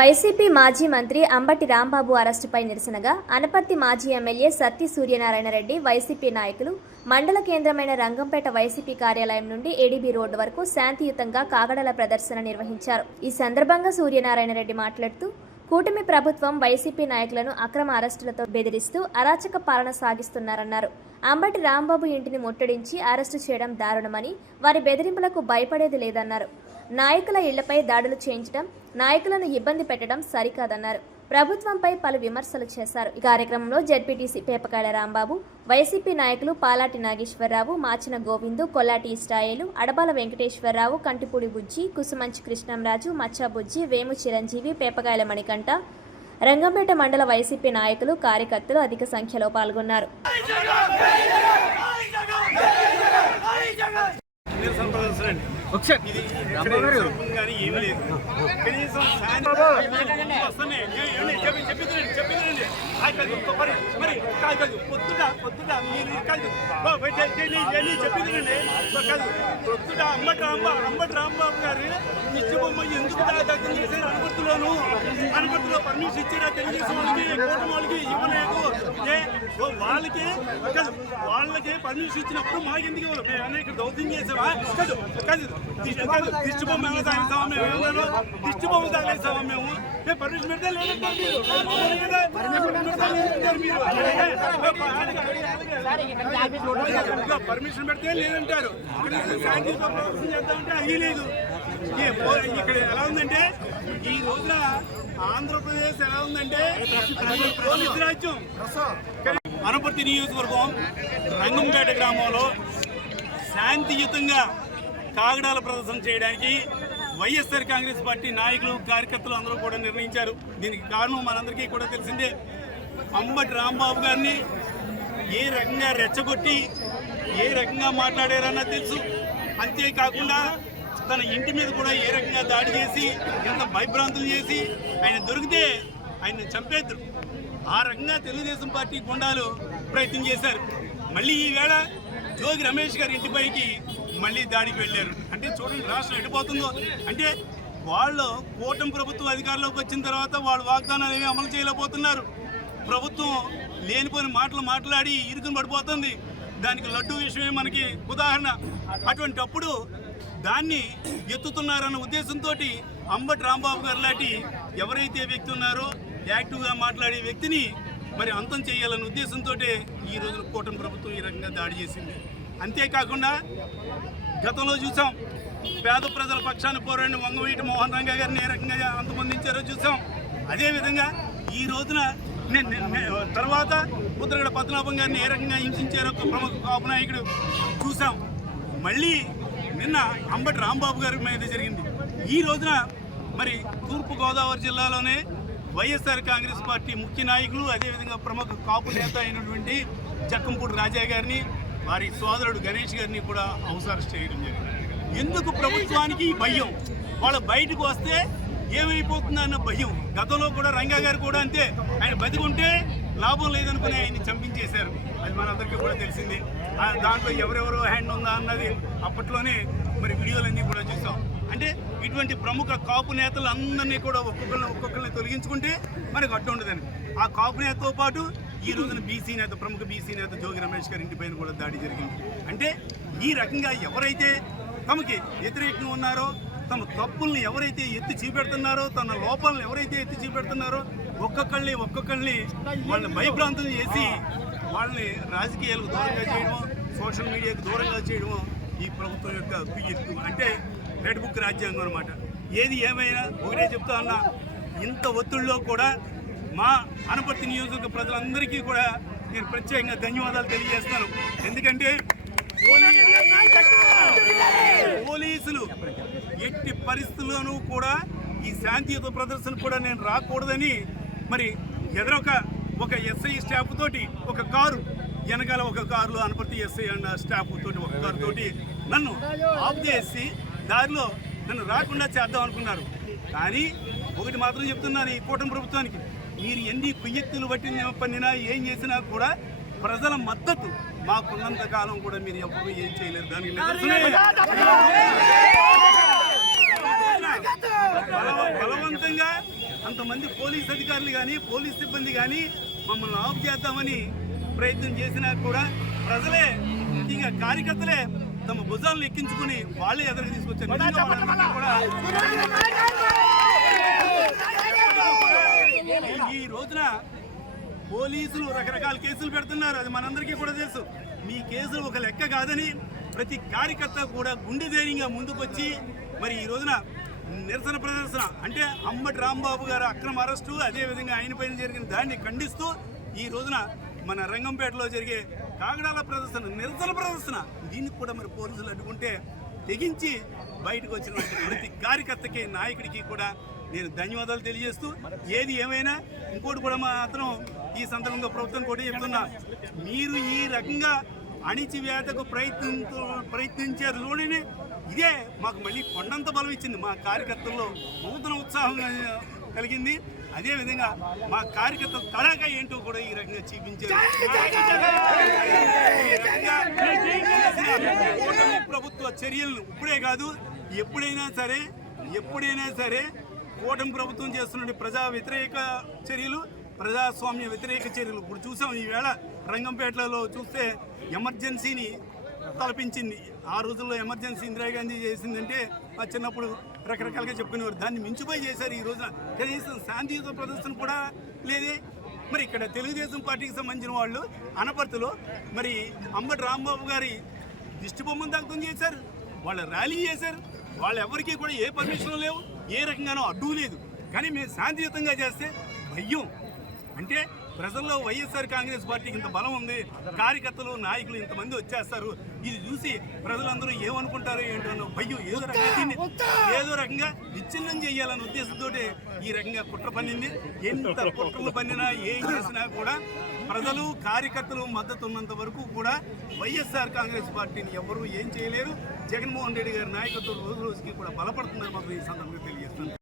YCP మాజీ మంత్రి అంబటి రాంబాబు అరెస్టుపై నిరసనగా అనపర్తి మాజీ ఎమ్మెల్యే సత్తి సూర్యనారాయణ రెడ్డి వైసీపీ నాయకులు మండల కేంద్రమైన రంగంపేట వైసీపీ కార్యాలయం నుండి ఏడీబీ రోడ్డు వరకు శాంతియుతంగా కాగడల ప్రదర్శన నిర్వహించారు. ఈ సందర్భంగా సూర్యనారాయణ రెడ్డి మాట్లాడుతూ కూటమి ప్రభుత్వం వైసీపీ నాయకులను అక్రమ అరెస్టులతో బెదిరిస్తూ అరాచక పాలన సాగిస్తున్నారన్నారు. అంబటి రాంబాబు ఇంటిని ముట్టడించి అరెస్టు చేయడం దారుణమని, వారి బెదిరింపులకు భయపడేది లేదన్నారు. నాయకుల ఇళ్లపై దాడులు చేయించడం, నాయకులను ఇబ్బంది పెట్టడం సరికాదన్నారు. ప్రభుత్వంపై పలు విమర్శలు చేశారు. ఈ కార్యక్రమంలో జెడ్పీటీసీ పేపకాయల రాంబాబు, వైసీపీ నాయకులు పాలాటి నాగేశ్వరరావు, మాచిన గోవిందు, కొల్లాటి ఇస్రాయేలు, అడబాల వెంకటేశ్వరరావు, కంటిపూడి బుజ్జి, కుసుమంచి కృష్ణంరాజు, మచ్చా బుజ్జి, వేము చిరంజీవి, పేపకాయల మణికంఠ, రంగంపేట మండల వైసీపీ నాయకులు, కార్యకర్తలు అధిక సంఖ్యలో పాల్గొన్నారు. అంబటి రాంబాబు గారు ఇచ్చిబొమ్మ ఎందుకు దగ్ధం చేశారు? అనపర్తిలో పర్మిషన్ ఇచ్చారా? తెలుగుదేశం వాళ్ళకి ఇవ్వలేదు. వాళ్ళకి పర్మిషన్ ఇచ్చినప్పుడు మాకు ఎందుకు ఇవ్వలేదు? మేము ఇక్కడ దౌర్జన్యం చేసావా? దిష్టి బొమ్మ ఏమైనా తాగేసావా? మేము ఏమన్నాను? దిష్టి బొమ్మ తాగేసావా? మేము పర్మిషన్ పెడితే లేదంటారు మీరు. పర్మిషన్ పెడితే లేదంటారు. శాంతియుత ప్రదర్శన చేద్దామంటే అది లేదు. ఇక్కడ ఎలా ఉందంటే ఈ రోజున ఆంధ్రప్రదేశ్ ఎలా ఉందంటే పోలీసు రాజ్యం. అనపర్తి నియోజకవర్గం రంగంపేట గ్రామంలో శాంతియుతంగా కాగడాల ప్రదర్శన చేయడానికి వైఎస్ఆర్ కాంగ్రెస్ పార్టీ నాయకులు, కార్యకర్తలు అందరూ కూడా నిర్ణయించారు. దీనికి కారణం మనందరికీ కూడా తెలిసిందే. అంబటి రాంబాబు గారిని ఏ రకంగా రెచ్చగొట్టి ఏ రకంగా మాట్లాడారన్న తెలుసు. అంతేకాకుండా తన ఇంటి మీద కూడా ఏ రకంగా దాడి చేసి ఎంత భయభ్రాంతులు చేసి ఆయన దొరికితే ఆయన చంపేద్దరు. ఆ రకంగా తెలుగుదేశం పార్టీ గుండాలు ప్రయత్నం చేశారు. మళ్ళీ ఈవేళ జోగి రమేష్ గారి ఇంటిపైకి మళ్ళీ దాడికి వెళ్ళారు. అంటే చూడండి రాష్ట్రం ఎడిపోతుందో. అంటే వాళ్ళు కూటమి ప్రభుత్వం అధికారంలోకి వచ్చిన తర్వాత వాళ్ళ వాగ్దానాలు ఏమీ అమలు చేయలేకపోతున్నారు. ప్రభుత్వం లేనిపోయిన మాటలు మాట్లాడి ఇరుకుని పడిపోతుంది. దానికి లడ్డు విషయమే మనకి ఉదాహరణ. అటువంటిప్పుడు దాన్ని ఎత్తుతున్నారన్న ఉద్దేశంతో అంబటి రాంబాబు గారు లాంటి ఎవరైతే వ్యక్తి ఉన్నారో యాక్టివ్గా మాట్లాడే వ్యక్తిని మరి అంతం చేయాలన్న ఉద్దేశంతో ఈ రోజున కూటమి ప్రభుత్వం ఈ రకంగా దాడి చేసింది. అంతేకాకుండా గతంలో చూసాం పేద ప్రజల పక్షాన పోరాడిన వంగవీటి మోహన్ రంగా గారిని ఏ రకంగా అంతమొందించారో చూసాం. అదేవిధంగా ఈ రోజున తర్వాత ముద్రగడ పద్మనాభం గారిని ఏ రకంగా హింసించారో ప్రముఖ కాపు నాయకుడు చూసాం. మళ్ళీ నిన్న అంబటి రాంబాబు గారి మీద జరిగింది. ఈ రోజున మరి తూర్పుగోదావరి జిల్లాలోనే వైఎస్ఆర్ కాంగ్రెస్ పార్టీ ముఖ్య నాయకులు, అదేవిధంగా ప్రముఖ కాపు నేత అయినటువంటి జక్కంపూడి రాజా గారిని, వారి సోదరుడు గణేష్ గారిని కూడా హౌస్ అరెస్ట్ చేయడం జరిగింది. ఎందుకు? ప్రభుత్వానికి భయం. వాళ్ళు బయటకు వస్తే ఏమైపోతుందన్న భయం. గతంలో కూడా రంగా గారు కూడా అంతే. ఆయన బతికుంటే లాభం లేదనుకుని ఆయన్ని చంపించేశారు. అది మనందరికీ కూడా తెలిసింది. దాంట్లో ఎవరెవరో హ్యాండ్ ఉందా అన్నది అప్పట్లోనే మరి వీడియోలన్నీ కూడా చూసాం. అంటే ఇటువంటి ప్రముఖ కాపు నేతలు అందరినీ కూడా ఒక్కొక్కరిని తొలగించుకుంటే మనకు అడ్డు ఉండదని. ఆ కాపు నేతతో పాటు ఈ రోజున బీసీ నేత, ప్రముఖ బీసీ నేత జోగి రమేష్ గారి ఇంటిపైన కూడా దాడి జరిగింది. అంటే ఈ రకంగా ఎవరైతే తమకి వ్యతిరేకంగా ఉన్నారో, తమ తప్పుల్ని ఎవరైతే ఎత్తి చూపెడుతున్నారో, తన లోపాలను ఎవరైతే ఎత్తి చూపెడుతున్నారో ఒక్కొక్కళ్ళని వాళ్ళని భయభ్రాంతులు చేసి వాళ్ళని రాజకీయాలకు దూరంగా చేయడమో, సోషల్ మీడియాకు దూరంగా చేయడమో ఈ ప్రభుత్వం యొక్క బియ్యత్తు. అంటే రెడ్ బుక్ రాజ్యాంగం అనమాట. ఏది ఏమైనా ఒకటే చెప్తా ఉన్నా, ఇంత ఒత్తిడిలో కూడా మా అనపర్తి నియోజకవర్గ ప్రజలందరికీ కూడా నేను ప్రత్యేకంగా ధన్యవాదాలు తెలియజేస్తున్నాను. ఎందుకంటే పోలీసులు ఎట్టి పరిస్థితుల్లోనూ కూడా ఈ శాంతియుత ప్రదర్శన కూడా నేను రాకూడదని మరి ఒక ఎస్ఐ స్టాఫ్ తోటి ఒక కారు వెనకాల ఒక కారులో అనపర్తి ఎస్ఐ అన్న స్టాఫ్ తోటి ఒక కారు తోటి నన్ను ఆఫ్ చేసి దారిలో నన్ను రాకుండా చేద్దాం అనుకున్నారు. కానీ ఒకటి మాత్రం చెప్తున్నాను ఈ కూటమి ప్రభుత్వానికి, మీరు ఎన్ని కుయ్యెత్తులు పట్టినా ఏం చేసినా కూడా ప్రజల మద్దతు మాకున్నంత కాలం కూడా మీరు ఎప్పుడు ఏం చేయలేరు. దానికి బలవంతంగా అంతమంది పోలీస్ అధికారులు కానీ పోలీస్ సిబ్బంది కానీ మమ్మల్ని ఆఫ్ చేద్దామని ప్రయత్నం చేసినా కూడా ప్రజలే ఇంకా కార్యకర్తలే తమ భుజాలను ఎక్కించుకుని వాళ్ళే ఎదురుకు తీసుకొచ్చారు. నిజంగా వాళ్ళందరినీ కూడా ఈ రోజున పోలీసులు రకరకాల కేసులు పెడుతున్నారు, అది మనందరికీ కూడా తెలుసు. మీ కేసులు ఒక లెక్క కాదని ప్రతి కార్యకర్త కూడా గుండె ధైర్యంగా ముందుకొచ్చి మరి ఈ రోజున నిరసన ప్రదర్శన అంటే అంబటి రాంబాబు గారు అక్రమ అరెస్టు, అదేవిధంగా ఆయన పైన జరిగిన దాన్ని ఖండిస్తూ ఈ రోజున మన రంగంపేటలో జరిగే కాగడాల ప్రదర్శన, నిరసన ప్రదర్శన, దీనికి కూడా మరి పోలీసులు అడ్డుకుంటే తెగించి బయటకు వచ్చిన ప్రతి కార్యకర్తకి నాయకుడికి కూడా నేను ధన్యవాదాలు తెలియజేస్తూ, ఏది ఏమైనా ఇంకోటి కూడా మాత్రం ఈ సందర్భంగా ప్రభుత్వం కూడా చెప్తున్నా, మీరు ఈ రకంగా అణిచివేతకు ప్రయత్నించారు చూడని ఇదే మాకు మళ్ళీ కొండంత బలం ఇచ్చింది. మా కార్యకర్తల్లో నూతన ఉత్సాహం కలిగింది. అదేవిధంగా మా కార్యకర్తల తడాక ఏంటో కూడా ఈ రకంగా చూపించారు. కూటమి ప్రభుత్వ చర్యలను ఇప్పుడే కాదు ఎప్పుడైనా సరే కూటమి ప్రభుత్వం చేస్తున్న ప్రజా వ్యతిరేక చర్యలు, ప్రజాస్వామ్య వ్యతిరేక చర్యలు ఇప్పుడు చూసాం. ఈవేళ రంగంపేటలో చూస్తే ఎమర్జెన్సీని తలపించింది. ఆ రోజుల్లో ఎమర్జెన్సీ ఇందిరాగాంధీ చేసిందంటే మా చిన్నప్పుడు రకరకాలుగా చెప్పుకునేవారు, దాన్ని మించిపోయి చేశారు. ఈ రోజున కనీసం శాంతియుత ప్రదర్శన కూడా లేదే. మరి ఇక్కడ తెలుగుదేశం పార్టీకి సంబంధించిన వాళ్ళు అనపర్తిలో మరి అంబటి రాంబాబు గారి దిష్టి బొమ్మను దగ్ధం చేశారు, వాళ్ళ ర్యాలీ చేశారు. వాళ్ళు ఎవరికీ కూడా ఏ పర్మిషన్ లేవు, ఏ రకంగానో అడ్డు లేదు. కానీ మేము శాంతియుతంగా చేస్తే భయం అంటే ప్రజల్లో వైఎస్ఆర్ కాంగ్రెస్ పార్టీకి ఇంత బలం ఉంది, కార్యకర్తలు నాయకులు ఇంతమంది వచ్చేస్తారు, ఇది చూసి ప్రజలందరూ ఏమనుకుంటారో ఏంటో భయం, ఏదో రకంగా విచ్ఛిన్నం చేయాలనే ఉద్దేశంతో ఈ రకంగా కుట్ర పన్నింది. ఎంత కుట్రలు పన్నినా ఏం చేసినా కూడా ప్రజలు కార్యకర్తలు మద్దతు ఉన్నంత వరకు కూడా వైఎస్ఆర్ కాంగ్రెస్ పార్టీని ఎవరూ ఏం చేయలేరు. జగన్మోహన్ రెడ్డి గారి నాయకత్వం రోజు రోజుకి కూడా బలపడుతుందని మాకు ఈ సందర్భంగా తెలియజేస్తుంది.